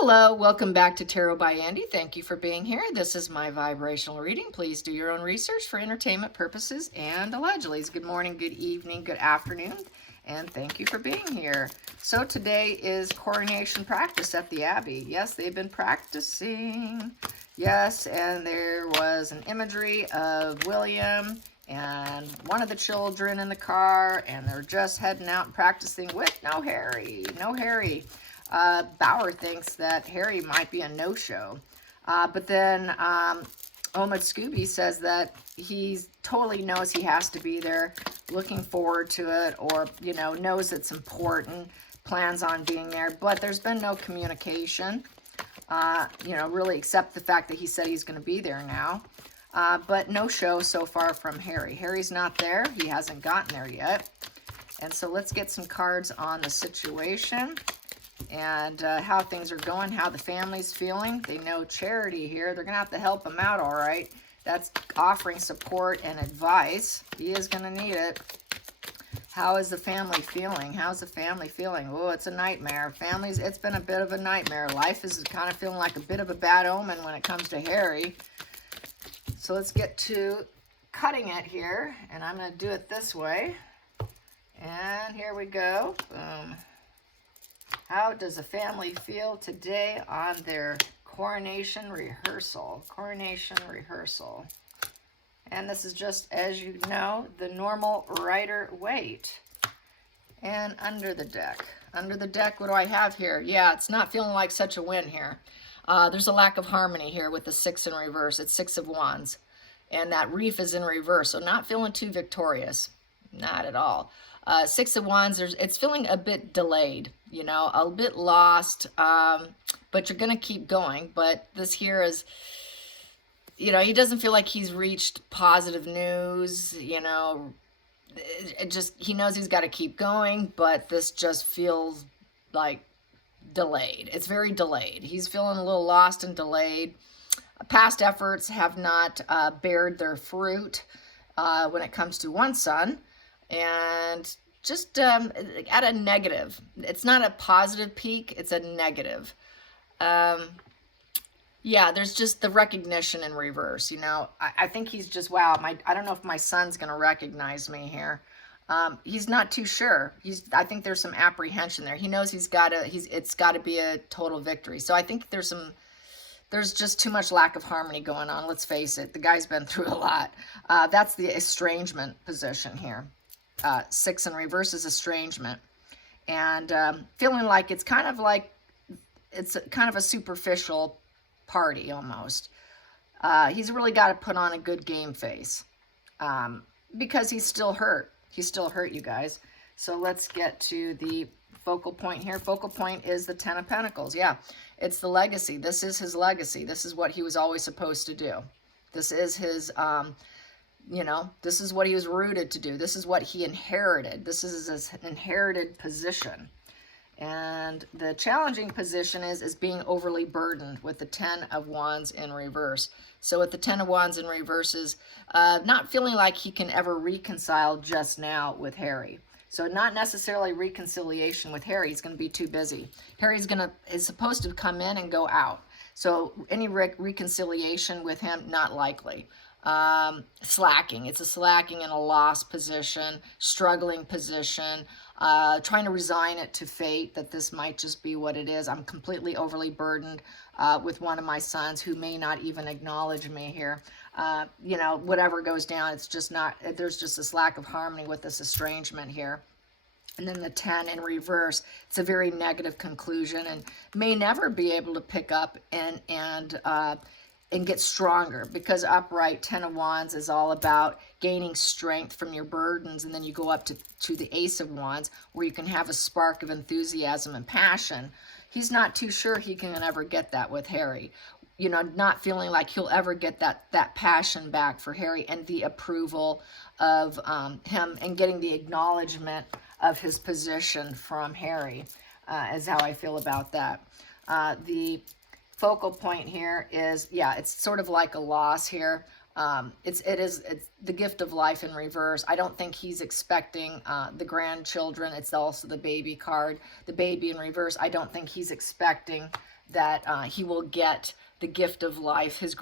Hello, welcome back to Tarot by Andy. Thank you for being here. This is my vibrational reading. Please do your own research for entertainment purposes and allegedly. Good morning, good evening, good afternoon, and thank you for being here. So today is coronation practice at the Abbey. Yes, they've been practicing. Yes, and there was an imagery of William and one of the children in the car, and they're just heading out and practicing with no Harry. No Harry. Bauer thinks that Harry might be a no-show. But then Omid Scooby says that he totally knows he has to be there, looking forward to it, or, you know, knows it's important, plans on being there. But there's been no communication, you know, really, except the fact that he said he's going to be there now. But no show so far from Harry. Harry's not there. He hasn't gotten there yet. And so let's get some cards on the situation and how things are going, how the family's feeling. They know Charity here. They're going to have to help him out, all right. That's offering support and advice. He is going to need it. How is the family feeling? How's the family feeling? Oh, it's a nightmare. Families, it's been a bit of a nightmare. Life is kind of feeling like a bit of a bad omen when it comes to Harry. So let's get to cutting it here. And I'm going to do it this way. And here we go. Boom. How does the family feel today on their coronation rehearsal? Coronation rehearsal. And this is just, as you know, the normal Rider-Waite. And under the deck. Under the deck, what do I have here? Yeah, it's not feeling like such a win here. There's a lack of harmony here with the 6 in reverse. It's 6 of Wands. And that reef is in reverse, so not feeling too victorious. Not at all. 6 of Wands, it's feeling a bit delayed, you know, a bit lost, but you're going to keep going. But this here is, you know, he doesn't feel like he's reached positive news, you know, he knows he's got to keep going, but this just feels like delayed. It's very delayed. He's feeling a little lost and delayed. Past efforts have not bared their fruit when it comes to one son. And just at a negative. It's not a positive peak, it's a negative. Yeah, there's just the recognition in reverse, you know. I think he's just, wow, I don't know if my son's going to recognize me here. He's not too sure. I think there's some apprehension there. He knows it's got to be a total victory. So I think there's just too much lack of harmony going on. Let's face it, the guy's been through a lot. That's the estrangement position here. 6 in reverse is estrangement, and feeling like it's kind of a superficial party almost. He's really got to put on a good game face because he's still hurt. He's still hurt, you guys. So let's get to the focal point here. Focal point is the 10 of Pentacles. Yeah, it's the legacy. This is his legacy. This is what he was always supposed to do. This is his you know, this is what he was rooted to do. This is what he inherited. This is his inherited position. And the challenging position is being overly burdened with the 10 of Wands in reverse. So with the 10 of Wands in reverse is not feeling like he can ever reconcile just now with Harry. So not necessarily reconciliation with Harry. He's going to be too busy. Harry's is supposed to come in and go out. So any reconciliation with him, not likely. Slacking. It's a slacking in a lost position, struggling position, trying to resign it to fate that this might just be what it is. I'm completely overly burdened with one of my sons who may not even acknowledge me here. You know, whatever goes down, it's just not, there's just this lack of harmony with this estrangement here. And then the 10 in reverse, it's a very negative conclusion and may never be able to pick up and get stronger, because upright 10 of Wands is all about gaining strength from your burdens, and then you go up to the Ace of Wands where you can have a spark of enthusiasm and passion. He's not too sure he can ever get that with Harry. You know, not feeling like he'll ever get that passion back for Harry and the approval of him and getting the acknowledgement of his position from Harry is how I feel about that. The focal point here is, yeah, it's sort of like a loss here. It's the gift of life in reverse. I don't think he's expecting the grandchildren. It's also the baby card, the baby in reverse. I don't think he's expecting that he will get the gift of life, his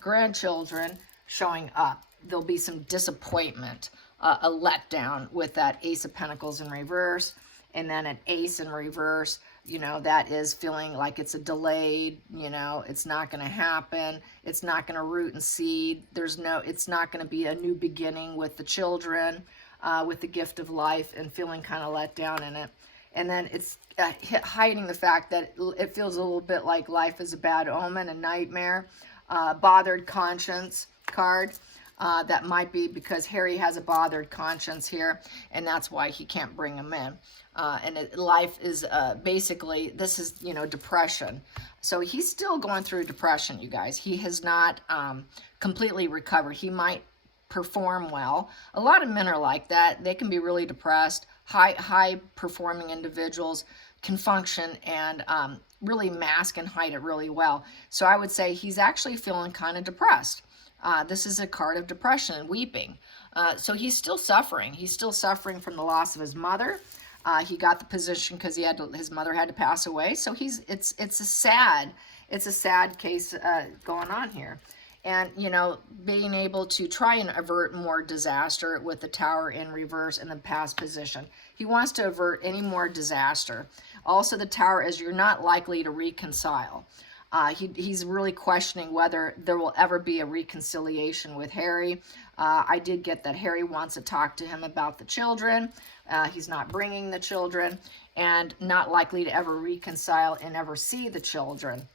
grandchildren showing up. There'll be some disappointment, a letdown with that Ace of Pentacles in reverse, and then an Ace in reverse. You know, that is feeling like it's a delayed, you know, it's not going to happen. It's not going to root and seed. It's not going to be a new beginning with the children, with the gift of life, and feeling kind of let down in it. And then it's hiding the fact that it feels a little bit like life is a bad omen, a nightmare, bothered conscience card. That might be because Harry has a bothered conscience here, and that's why he can't bring him in. Life is basically, this is, you know, depression. So he's still going through depression, you guys. He has not completely recovered. He might perform well. A lot of men are like that. They can be really depressed. High performing individuals can function and really mask and hide it really well. So I would say he's actually feeling kind of depressed. This is a card of depression and weeping. So he's still suffering. He's still suffering from the loss of his mother. He got the position because his mother had to pass away. So it's a sad case going on here. And, you know, being able to try and avert more disaster with the Tower in reverse in the past position. He wants to avert any more disaster. Also, the Tower is you're not likely to reconcile. He's really questioning whether there will ever be a reconciliation with Harry. I did get that Harry wants to talk to him about the children. He's not bringing the children, and not likely to ever reconcile and ever see the children.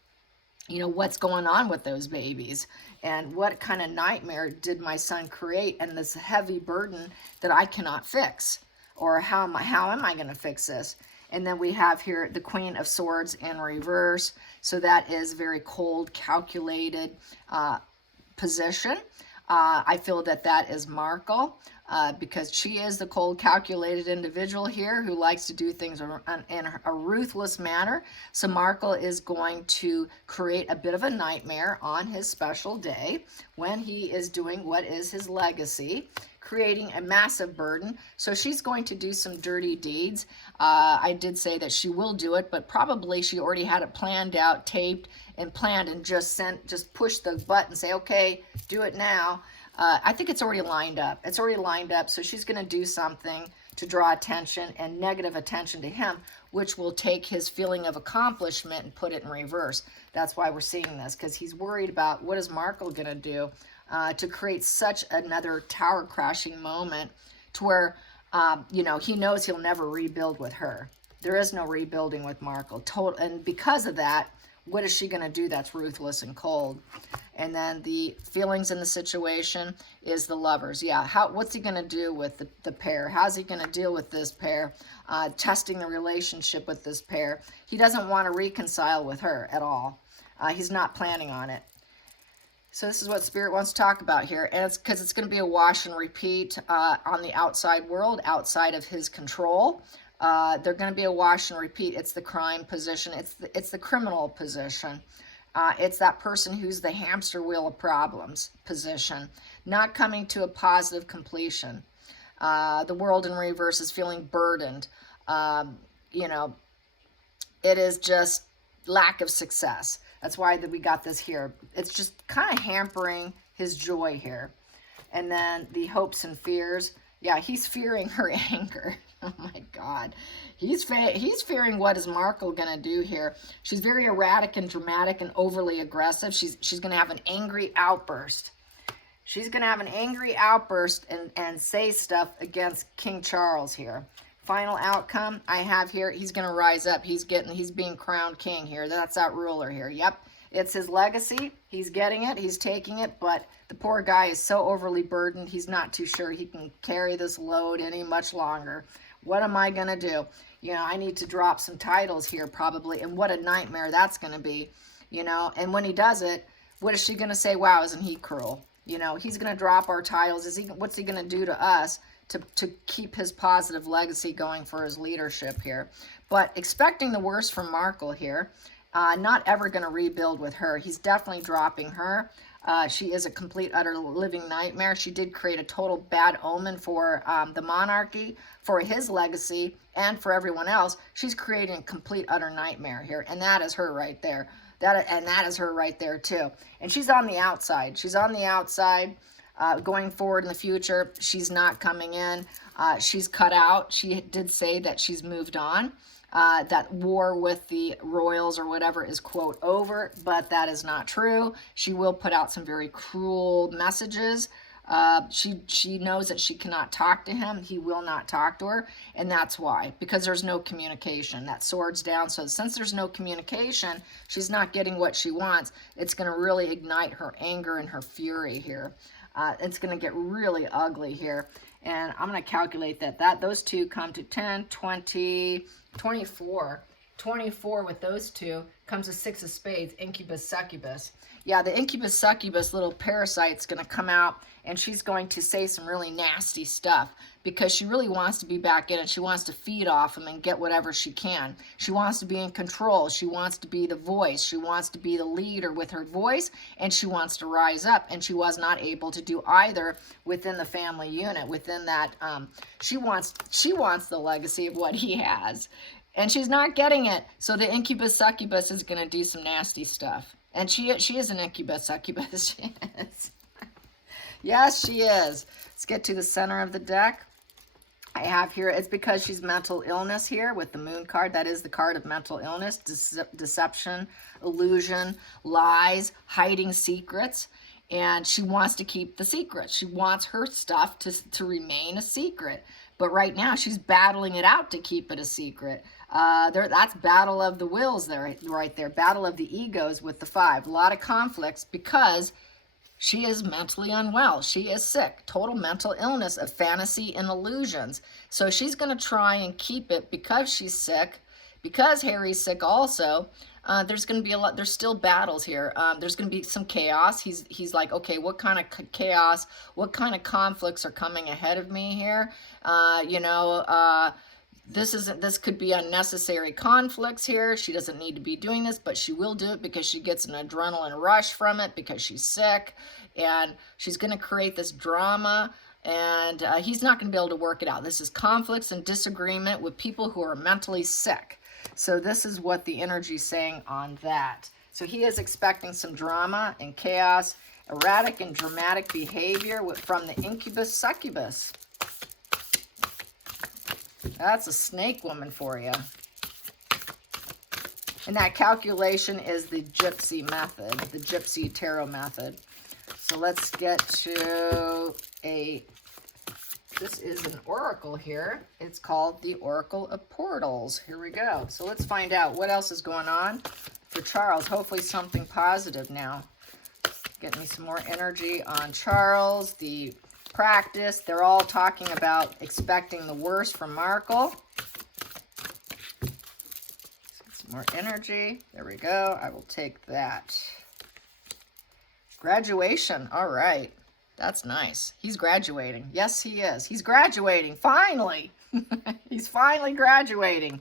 You know, what's going on with those babies, and what kind of nightmare did my son create, and this heavy burden that I cannot fix, or how am I going to fix this? And then we have here the Queen of Swords in reverse. So that is very cold, calculated position. I feel that is Markle, because she is the cold, calculated individual here who likes to do things in a ruthless manner. So Markle is going to create a bit of a nightmare on his special day when he is doing what is his legacy, creating a massive burden. So she's going to do some dirty deeds. I did say that she will do it, but probably she already had it planned out, taped and planned, and just push the button, say, okay, do it now. I think it's already lined up. It's already lined up. So she's going to do something to draw attention and negative attention to him, which will take his feeling of accomplishment and put it in reverse. That's why we're seeing this, because he's worried about what is Markle going to do to create such another tower crashing moment to where, you know, he knows he'll never rebuild with her. There is no rebuilding with Markle. And because of that, what is she going to do that's ruthless and cold? And then the feelings in the situation is the Lovers. Yeah, what's he going to do with the pair? How's he going to deal with this pair? Testing the relationship with this pair. He doesn't want to reconcile with her at all. He's not planning on it. So this is what Spirit wants to talk about here. And it's because it's going to be a wash and repeat on the outside world, outside of his control. They're going to be a wash and repeat. It's the crime position. It's the criminal position. It's that person who's the hamster wheel of problems position, not coming to a positive completion. The world in reverse is feeling burdened. You know, it is just lack of success. That's why we got this here. It's just kind of hampering his joy here. And then the hopes and fears. Yeah, he's fearing her anger. Oh my God. He's fearing what is Markle going to do here. She's very erratic and dramatic and overly aggressive. She's going to have an angry outburst. She's going to have an angry outburst and say stuff against King Charles here. Final outcome I have here, he's going to rise up. He's being crowned king here. That's that ruler here. Yep. It's his legacy. He's getting it. He's taking it. But the poor guy is so overly burdened. He's not too sure he can carry this load any much longer. What am I going to do? You know, I need to drop some titles here probably. And what a nightmare that's going to be. You know, and when he does it, what is she going to say? Wow, isn't he cruel? You know, he's going to drop our titles. What's he going to do to us to keep his positive legacy going for his leadership here? But expecting the worst from Markle here. Not ever going to rebuild with her. He's definitely dropping her. She is a complete, utter living nightmare. She did create a total bad omen for the monarchy, for his legacy, and for everyone else. She's creating a complete, utter nightmare here, and that is her right there. That is her right there too. And she's on the outside. She's on the outside. Going forward in the future, she's not coming in. She's cut out. She did say that she's moved on. That war with the royals or whatever is, quote, over, but that is not true. She will put out some very cruel messages. She knows that she cannot talk to him. He will not talk to her, and that's why, because there's no communication. That sword's down, so since there's no communication, she's not getting what she wants. It's going to really ignite her anger and her fury here. It's going to get really ugly here, and I'm going to calculate that those two come to 10, 20, 24. 24 with those two comes a 6 of spades, incubus, succubus. Yeah, the incubus, succubus little parasite's going to come out, and she's going to say some really nasty stuff because she really wants to be back in it. She wants to feed off him and get whatever she can. She wants to be in control. She wants to be the voice. She wants to be the leader with her voice, and she wants to rise up, and she was not able to do either within the family unit. Within that, she wants the legacy of what he has. And she's not getting it. So the incubus succubus is going to do some nasty stuff. And she is an incubus succubus. She is. Yes, she is. Let's get to the center of the deck. I have here, it's because she's mental illness here with the moon card. That is the card of mental illness, deception, illusion, lies, hiding secrets. And she wants to keep the secret. She wants her stuff to remain a secret. But right now, she's battling it out to keep it a secret. That's battle of the wills there, right there. Battle of the egos with the 5. A lot of conflicts because she is mentally unwell. She is sick. Total mental illness of fantasy and illusions. So she's going to try and keep it because she's sick. Because Harry's sick also. There's going to be there's still battles here. There's going to be some chaos. He's like, okay, what kind of chaos, what kind of conflicts are coming ahead of me here? This could be unnecessary conflicts here. She doesn't need to be doing this, but she will do it because she gets an adrenaline rush from it because she's sick, and she's going to create this drama, and he's not going to be able to work it out. This is conflicts and disagreement with people who are mentally sick. So this is what the energy is saying on that. So he is expecting some drama and chaos, erratic and dramatic behavior from the incubus succubus. That's a snake woman for you. And that calculation is the gypsy method, the gypsy tarot method. So let's get to this is an oracle here. It's called the Oracle of Portals. Here we go. So let's find out what else is going on for Charles. Hopefully something positive now. Get me some more energy on Charles, the practice. They're all talking about expecting the worst from Markle. Some more energy. There we go. I will take that. Graduation. All right. That's nice. He's graduating. Yes, he is. He's graduating. Finally. He's finally graduating.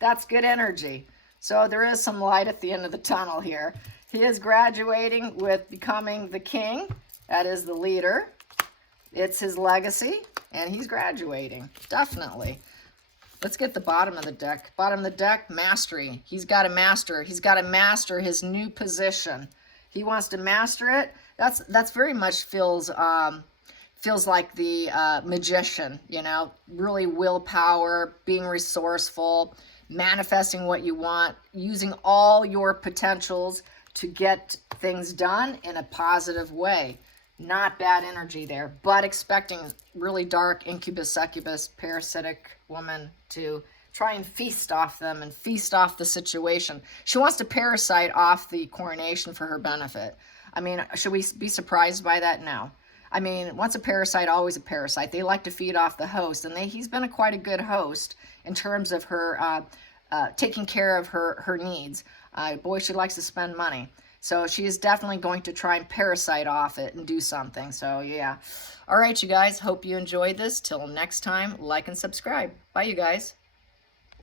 That's good energy. So there is some light at the end of the tunnel here. He is graduating with becoming the king. That is the leader. It's his legacy, and he's graduating. Definitely. Let's get the bottom of the deck. Bottom of the deck, mastery. He's got to master. He's got to master his new position. He wants to master it. That's very much feels like the magician, you know, really willpower, being resourceful, manifesting what you want, using all your potentials to get things done in a positive way. Not bad energy there, but expecting really dark incubus, succubus, parasitic woman to try and feast off them and feast off the situation. She wants to parasite off the coronation for her benefit. I mean, should we be surprised by that? No. I mean, once a parasite, always a parasite. They like to feed off the host, and he's been quite a good host in terms of her taking care of her needs. Boy, she likes to spend money. So she is definitely going to try and parasite off it and do something. So, yeah. All right, you guys. Hope you enjoyed this. Till next time, like and subscribe. Bye, you guys.